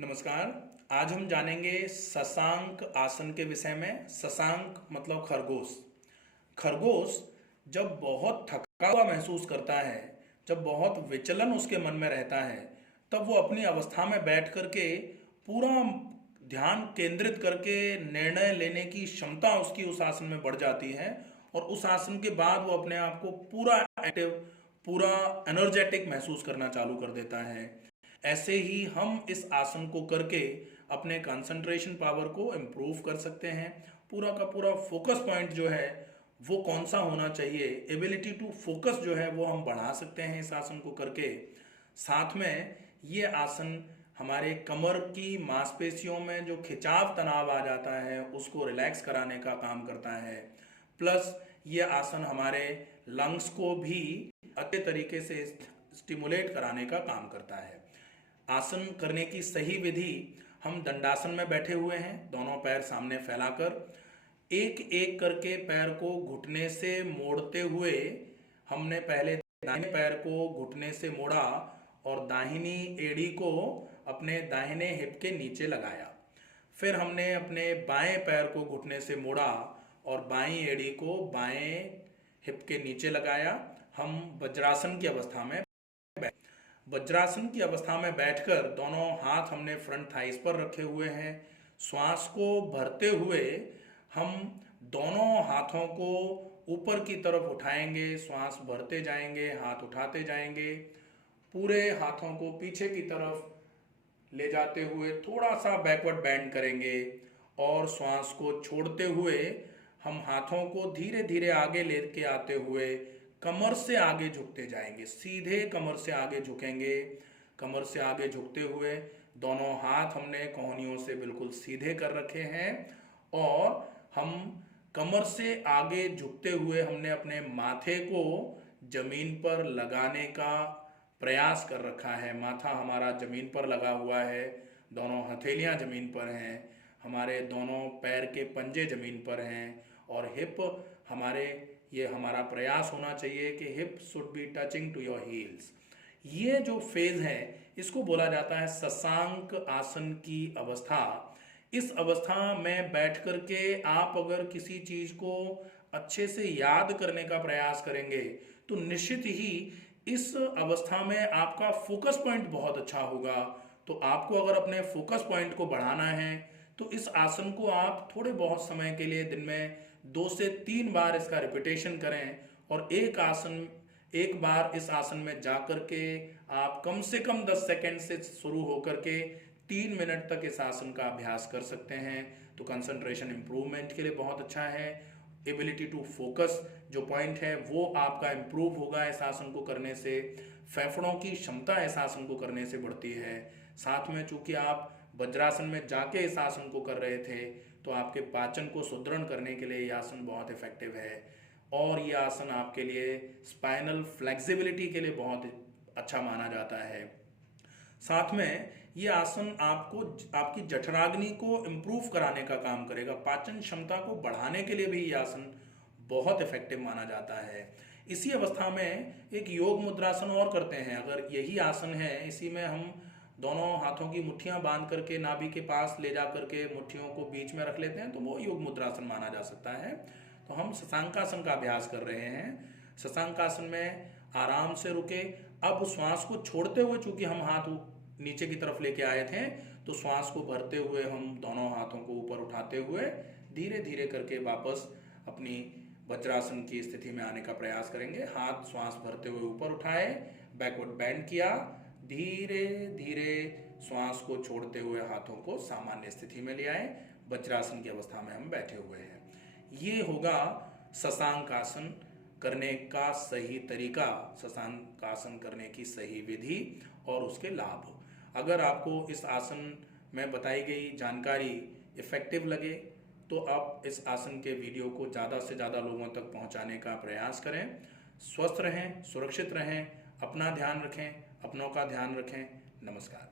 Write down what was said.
नमस्कार। आज हम जानेंगे शशांक आसन के विषय में। शशांक मतलब खरगोश। खरगोश जब बहुत थका हुआ महसूस करता है, जब बहुत विचलन उसके मन में रहता है, तब वो अपनी अवस्था में बैठ करके पूरा ध्यान केंद्रित करके निर्णय लेने की क्षमता उसकी उस आसन में बढ़ जाती है। और उस आसन के बाद वो अपने आप को पूरा एक्टिव, पूरा एनर्जेटिक महसूस करना चालू कर देता है। ऐसे ही हम इस आसन को करके अपने कंसंट्रेशन पावर को इम्प्रूव कर सकते हैं। पूरा का पूरा फोकस पॉइंट जो है वो कौन सा होना चाहिए, एबिलिटी टू फोकस जो है वो हम बढ़ा सकते हैं इस आसन को करके। साथ में ये आसन हमारे कमर की मांसपेशियों में जो खिंचाव तनाव आ जाता है उसको रिलैक्स कराने का काम करता है। प्लस ये आसन हमारे लंग्स को भी अच्छे तरीके से स्टिमुलेट कराने का काम करता है। आसन करने की सही विधि, हम दंडासन में बैठे हुए हैं, दोनों पैर सामने फैलाकर एक एक करके पैर को घुटने से मोड़ते हुए हमने पहले दाहिने पैर को घुटने से मोड़ा और दाहिनी एड़ी को अपने दाहिने हिप के नीचे लगाया। फिर हमने अपने बाएं पैर को घुटने से मोड़ा और बाईं एड़ी को बाएं हिप के नीचे लगाया। हम वज्रासन की अवस्था में वज्रासन की अवस्था में बैठकर दोनों हाथ हमने फ्रंट थाइस पर रखे हुए हैं। श्वास को भरते हुए हम दोनों हाथों को ऊपर की तरफ उठाएंगे, श्वास भरते जाएंगे, हाथ उठाते जाएंगे। पूरे हाथों को पीछे की तरफ ले जाते हुए थोड़ा सा बैकवर्ड बैंड करेंगे और श्वास को छोड़ते हुए हम हाथों को धीरे धीरे आगे लेके आते हुए कमर से आगे झुकते जाएंगे। सीधे कमर से आगे झुकेंगे। कमर से आगे झुकते हुए दोनों हाथ हमने कोहनियों से बिल्कुल सीधे कर रखे हैं और हम कमर से आगे झुकते हुए हमने अपने माथे को जमीन पर लगाने का प्रयास कर रखा है। माथा हमारा जमीन पर लगा हुआ है, दोनों हथेलियां जमीन पर हैं, हमारे दोनों पैर के पंजे जमीन पर हैं और हिप ये हमारा प्रयास होना चाहिए कि hip should be touching to your heels. ये जो फेज है इसको बोला जाता है शशांक आसन की अवस्था। इस अवस्था में बैठ करके आप अगर किसी चीज को अच्छे से याद करने का प्रयास करेंगे तो निश्चित ही इस अवस्था में आपका फोकस पॉइंट बहुत अच्छा होगा। तो आपको अगर अपने फोकस पॉइंट को बढ़ाना है तो इस आसन को आप थोड़े बहुत समय के लिए दिन में 2 से 3 बार इसका रिपीटेशन करें और एक बार इस आसन में जा करके आप कम से कम 10 सेकंड से शुरू होकर के 3 मिनट तक इस आसन का अभ्यास कर सकते हैं। तो कंसंट्रेशन इंप्रूवमेंट के लिए बहुत अच्छा है। एबिलिटी टू फोकस जो पॉइंट है वो आपका इंप्रूव होगा इस आसन को करने से। फेफड़ों की क्षमता इस आसन को करने से बढ़ती है। साथ में चूंकि आप वज्रासन में जाके इस आसन को कर रहे थे तो आपके पाचन को सुदृढ़ करने के लिए यह आसन बहुत इफेक्टिव है और यह आसन आपके लिए स्पाइनल फ्लेक्सिबिलिटी के लिए बहुत अच्छा माना जाता है। साथ में ये आसन आपकी जठराग्नि को इम्प्रूव कराने का काम करेगा। पाचन क्षमता को बढ़ाने के लिए भी ये आसन बहुत इफेक्टिव माना जाता है। इसी अवस्था में एक योग मुद्रासन और करते हैं। अगर यही आसन है, इसी में हम दोनों हाथों की मुट्ठियां बांध करके नाभि के पास ले जा करके मुट्ठियों को बीच में रख लेते हैं तो वो योग मुद्रासन माना जा सकता है। तो हम शशांकासन का अभ्यास कर रहे हैं। शशांकासन में आराम से रुके। अब श्वास को छोड़ते हुए, चूंकि हम हाथ नीचे की तरफ लेके आए थे, तो श्वास को भरते हुए हम दोनों हाथों को ऊपर उठाते हुए धीरे धीरे करके वापस अपनी वज्रासन की स्थिति में आने का प्रयास करेंगे। हाथ श्वास भरते हुए ऊपर उठाए, बैकवर्ड बैंड किया, धीरे धीरे श्वास को छोड़ते हुए हाथों को सामान्य स्थिति में ले आए। वज्रासन की अवस्था में हम बैठे हुए हैं। ये होगा शशांक आसन करने का सही तरीका, शशांक आसन करने की सही विधि और उसके लाभ। अगर आपको इस आसन में बताई गई जानकारी इफेक्टिव लगे तो आप इस आसन के वीडियो को ज़्यादा से ज़्यादा लोगों तक पहुंचाने का प्रयास करें। स्वस्थ रहें, सुरक्षित रहें, अपना ध्यान रखें, अपनों का ध्यान रखें। नमस्कार।